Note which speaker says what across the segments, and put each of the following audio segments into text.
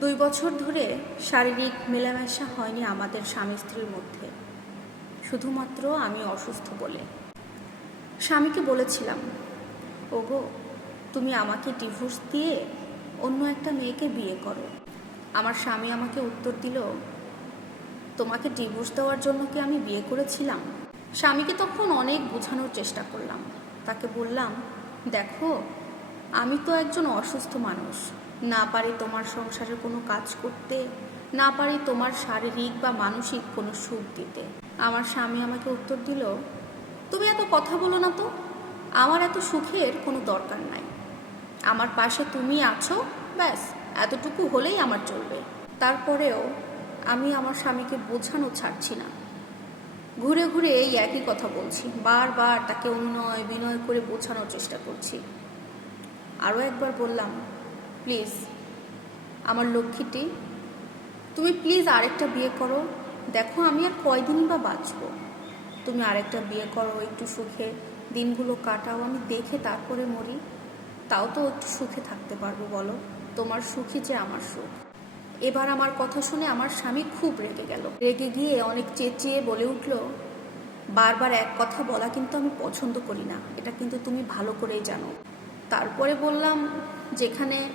Speaker 1: দুই বছর ধরে শারীরিক মেলামেশা হয়নি আমাদের স্বামী স্ত্রীর মধ্যে। শুধুমাত্র আমি অসুস্থ বলে। স্বামীকে বলেছিলাম, ওগো, তুমি আমাকে ডিভোর্স দিয়ে অন্য একটা মেয়েকে বিয়ে করো। আমার স্বামী আমাকে উত্তর দিল, তোমাকে ডিভোর্স দেওয়ার জন্য কি আমি বিয়ে করেছিলাম? স্বামীকে তখন অনেক বোঝানোর চেষ্টা করলাম। তাকে বললাম, দেখো, আমি তো একজন অসুস্থ মানুষ। না পারি তোমার সংসারে কোনো কাজ করতে, না পারি তোমার শারীরিক বা মানসিক কোনো সুখ দিতে। আমার স্বামী আমাকে উত্তর দিল, তুমি এত কথা বলো না তো। আমার এত সুখের কোনো দরকার নাই। আমার পাশে তুমি আছো, ব্যাস, এতটুকু হলেই আমার চলবে। তারপরেও আমি আমার স্বামীকে বোঝানো ছাড়ছি না। ঘুরে ঘুরে এই একই কথা বলছি, বারবার তাকে অনুনয় বিনয় করে বোঝানোর চেষ্টা করছি। আরও একবার বললাম প্লিজ, আমার লক্ষ্মীটি, তুমি প্লিজ আরেকটা বিয়ে করো। দেখো আমি আর কয়দিনই বা বাঁচবো। তুমি আরেকটা বিয়ে করো, একটু সুখে দিনগুলো কাটাও, আমি দেখে তারপরে মরি। তাও তো একটু সুখে থাকতে পারব, বলো। তোমার সুখই যে আমার সুখ। এবার আমার কথা শুনে আমার স্বামী খুব রেগে গেল। রেগে গিয়ে অনেক চেঁচিয়ে বলে উঠল, বারবার এক কথা বলা কিন্তু আমি পছন্দ করি না। এটা কিন্তু তুমি ভালো করেই জানো। তারপরে বললাম, যেখানে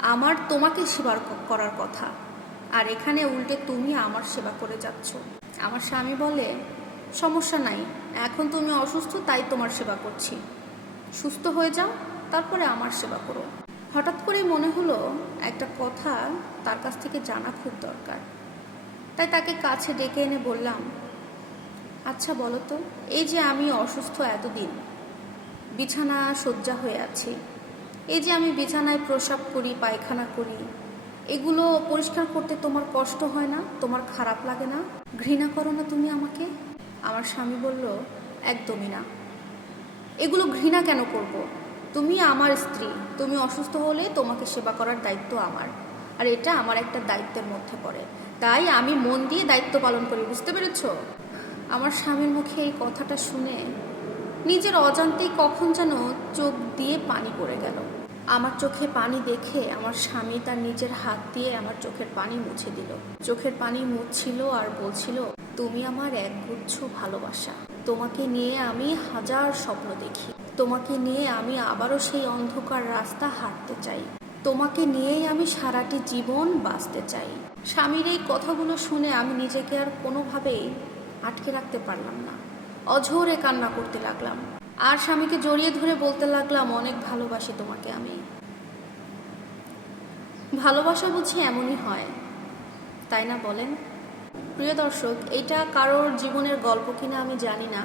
Speaker 1: আমার তোমাকে সেবা করার কথা। আর এখানে উল্টে তুমি আমার সেবা করে যাচ্ছ। আমার স্বামী বলে, সমস্যা নাই, এখন তুমি অসুস্থ, তাই তোমার সেবা করছি। সুস্থ হয়ে যাও, তারপরে আমার সেবা করো। হঠাৎ করে মনে হলো, একটা কথা তার কাছ থেকে জানা খুব দরকার। তাই তাকে কাছে ডেকে এনে বললাম আচ্ছা বলো তো, এই যে আমি অসুস্থ এতদিন, বিছানা শয্যা হয়ে আছি এই যে আমি বিছানায় প্রসাব করি, পায়খানা করি, এগুলো পরিষ্কার করতে তোমার কষ্ট হয় না? তোমার খারাপ লাগে না? ঘৃণা করো না তুমি আমাকে? আমার স্বামী বলল, একদমই না। এগুলো ঘৃণা কেন করব। তুমি আমার স্ত্রী, তুমি অসুস্থ হলে তোমাকে সেবা করার দায়িত্ব আমার। আর এটা আমার একটা দায়িত্বের মধ্যে পড়ে। তাই আমি মন দিয়ে দায়িত্ব পালন করি, বুঝতে পেরেছ? আমার স্বামীর মুখে এই কথাটা শুনে নিজের অজান্তেই কখন যেন চোখ দিয়ে পানি পড়ে গেল। আমার চোখে পানি দেখে আমার স্বামী তার নিজের হাত দিয়ে আমার চোখের পানি মুছে দিল। চোখের পানি মুছছিল আর বলছিল, তুমি আমার একগুচ্ছ ভালোবাসা। তোমাকে নিয়ে আমি হাজার স্বপ্ন দেখি। তোমাকে নিয়ে আমি আবারও সেই অন্ধকার রাস্তা হাঁটতে চাই। তোমাকে নিয়েই আমি সারাটি জীবন বাঁচতে চাই। স্বামীর এই কথাগুলো শুনে আমি নিজেকে আর কোনোভাবেই আটকে রাখতে পারলাম না। অঝোরে কান্না করতে লাগলাম। আর স্বামীকে জড়িয়ে ধরে বলতে লাগলাম, অনেক ভালোবাসি তোমাকে আমি। ভালোবাসা বুঝি এমনই হয়, তাই না বলেন? প্রিয় দর্শক, এটা কারোর জীবনের গল্প কিনা আমি জানি না,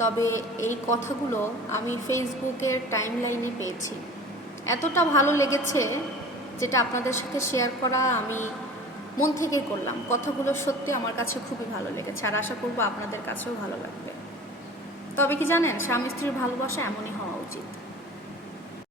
Speaker 1: তবে এই কথাগুলো আমি ফেসবুকের টাইম লাইনে পেয়েছি। এতটা ভালো লেগেছে যেটা আপনাদের সাথে শেয়ার করা আমি মন থেকে করলাম। কথাগুলো সত্যি আমার কাছে খুবই ভালো লেগেছে, আর আশা করব আপনাদের কাছেও ভালো লাগবে। তবে কি জানেন স্বামী স্ত্রীর ভালোবাসা এমনই হওয়া উচিত।